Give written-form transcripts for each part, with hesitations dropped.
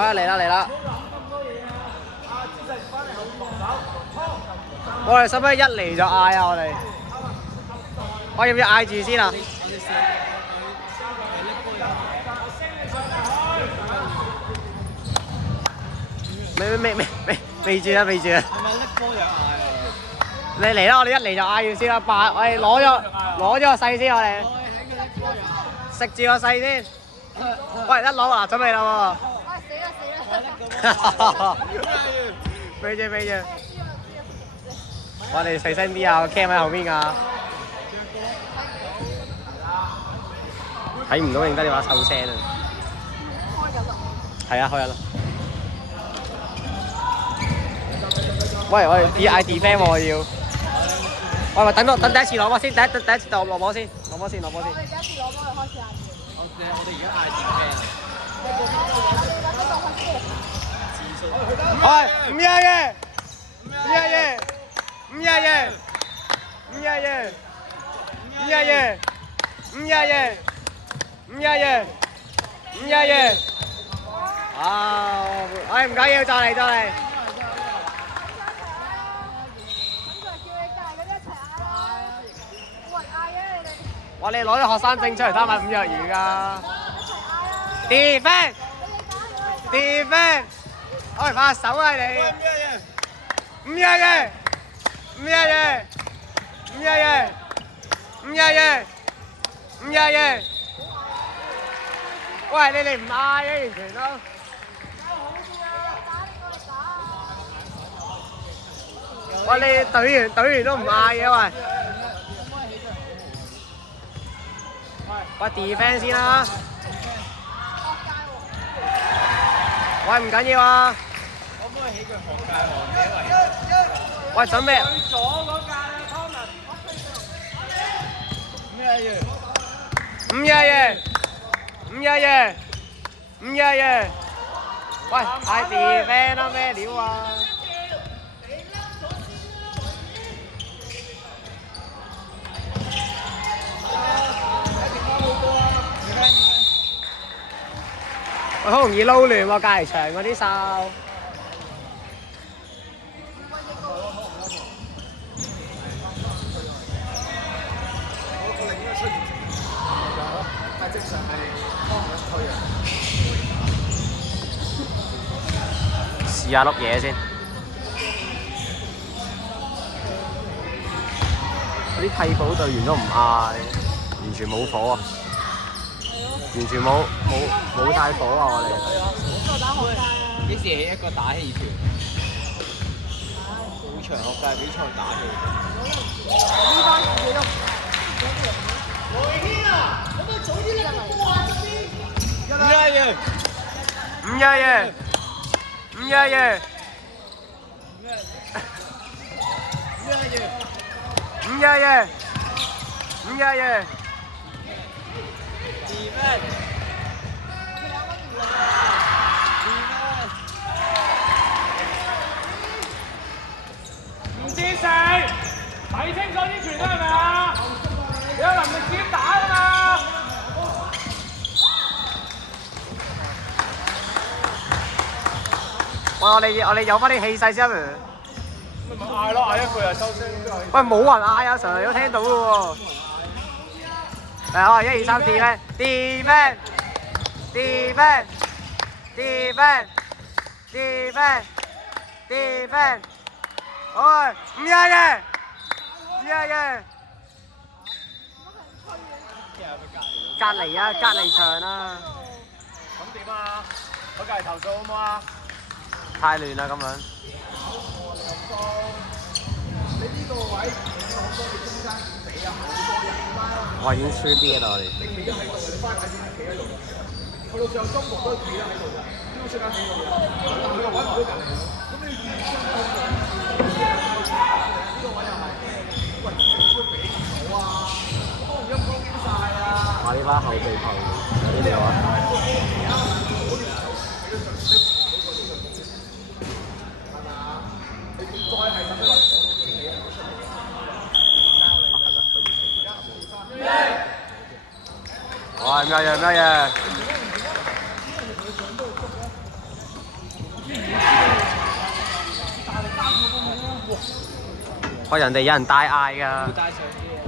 啊嚟啦嚟啦！我哋使唔使一嚟就嗌啊？我要唔要嗌住先啊？未住啊未住啊！係咪拎波就嗌啊？你嚟啦！我哋一嚟就嗌住先啦，我哋攞咗個細先，我哋食住個細先。喂，一攞嗱，準備啦喎！死啦！未住，我哋細聲啲啊，個 cam 喺後邊㗎。睇唔到認得你把臭聲啊！開緊啦！係啊，開緊啦！喂，我哋嗌 defend 喎要。喂，等第一次攞波先，第一次落波先，落波先。我哋第一次攞波就開始嗌。我哋而家嗌 defend 啊！喂，唔要嘢！啊！唉，唔緊要，再嚟。哇！你攞啲學生證出嚟，睇下5日魚㗎。Defend！喂，把手啊你！唔要嘢！喂，你哋唔嗌嘅完全都。喂，你隊員都唔嗌嘅喂。喂 defend 先啦。喂，唔緊要啊。可唔可以起句學界王者喂，準備。最左嗰架啊 Thomas。5喂，嗌 defend 啦，咩料啊？喂，好容易撈亂喎，隔離場嗰啲哨。試下碌嘢先。嗰啲替補隊員都唔嗌，完全冇火啊！完全冇帶火啊！我哋。幾時起一個打氣團？每場學界比賽打氣。呢班幾多？羅軒啊，可唔可以早啲拎個波啊？5日唔知食，睇清楚啲傳啦係咪啊？你有能力自己打㗎嘛？喂，我哋有翻啲氣勢先啊！咪嗌咯，嗌一句就收聲。喂，冇人嗌啊，Sir 都聽到嘅喎。係啊，1、2、3 defend。喂，5日隔離場啊！咁點啊？我隔離投訴好唔好啊？太亂啦咁樣。你呢個位有好多你中間點死啊？好多人啦。哇！已經輸啲啦我哋。你企咗喺度，你翻睇先企喺度。去到上中國都企得喺度㗎，都出緊喺度㗎。但係佢又揾唔到人嚟。咁你要預先呢個位又係，喂，會俾唔到啊？幫唔幫經晒啊？哇！呢班後備球幾條啊？哇！5日喂，人哋有人帶嗌㗎。要帶上啲嘢。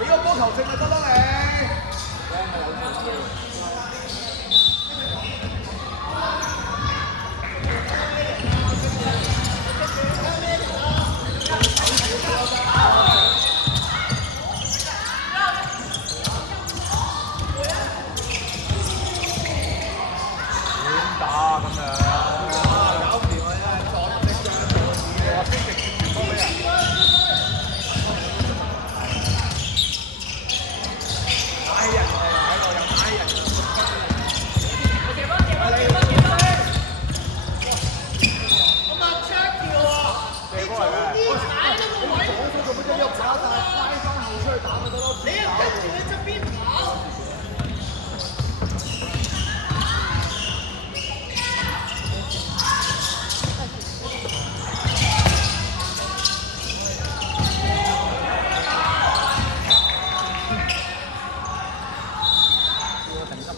你個波球證就得啦你。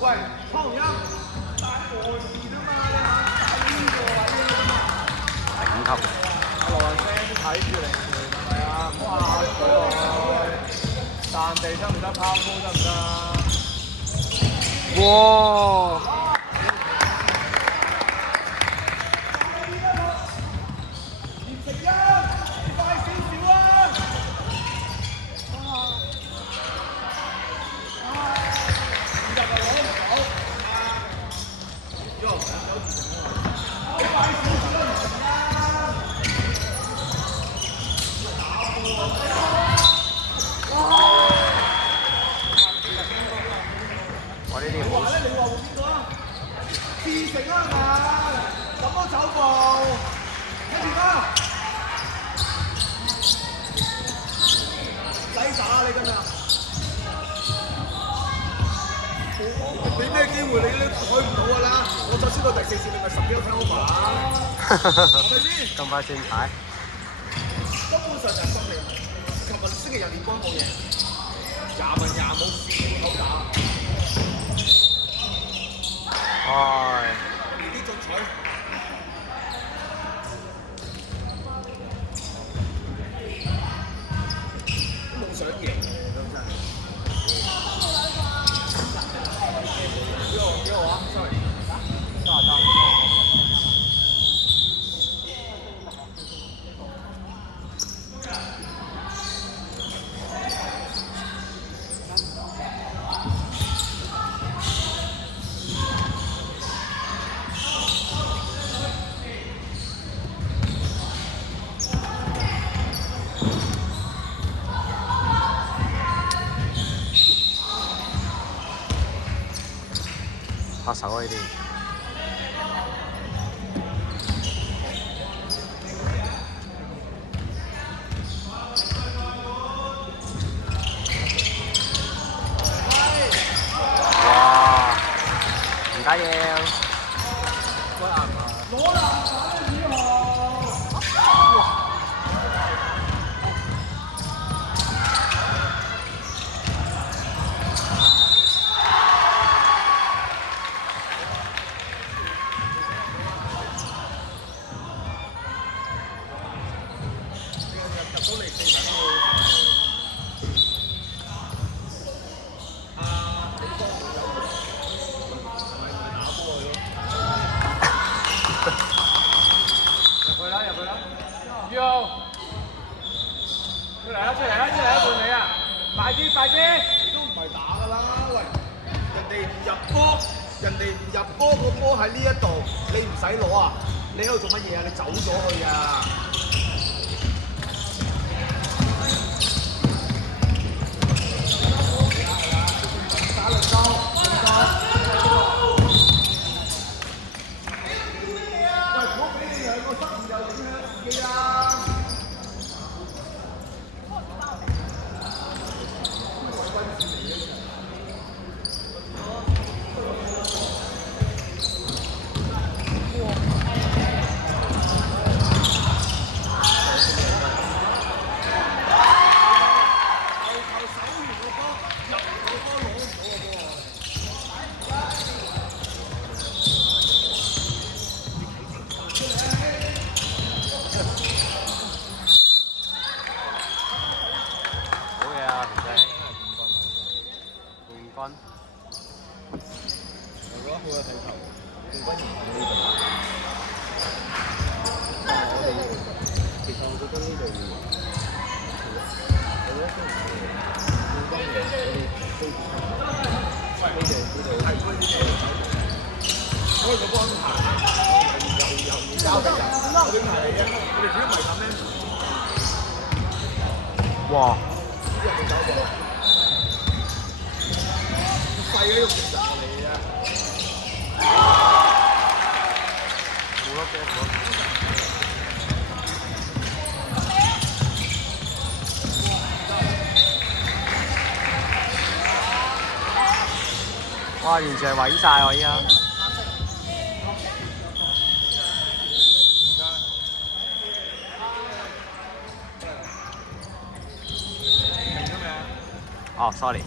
喂，湯紅欣，大和二啊嘛，你肯打呢個位啊嘛。頂級。阿羅雲聲都睇住你，係咪啊？唔好下佢喎，彈地得唔得？拋高得唔得？哇！葉成欣，快少少啊！我呢啲好。話咧，你話會邊個啊？志成啊嘛，什麼走步？跟住啦，唔使打你今日。俾咩機會你都改唔到㗎啦！我就知道第4節你咪10幾個 turnover 啦，係咪先？咁快先踩？根本上就係心理問題。琴日星期日練波冇嘢，20-20冇試過口打。唉。呢啲進取。都冇想贏，真係。幾號啊 ？sorry，拍手啊！呢啲。哇！唔緊要。攞籃板2號。人哋唔入波，個波喺呢一度，你唔使攞啊！你喺度做乜嘢啊？你走咗去啊！打輪到，喂，唔好俾你兩個失誤又影響自己啊！軍營呢度。其實我覺得呢度，我覺得都唔係冠軍營我哋係嗰啲所以個幫行又交得人，嗰啲係啊！我哋點解唔係咁咧？哇！啲人冇走過，細嗰啲用人嚟啊！冇得嘅，冇得。哇！完全係毀晒喎依家。哦，sorry。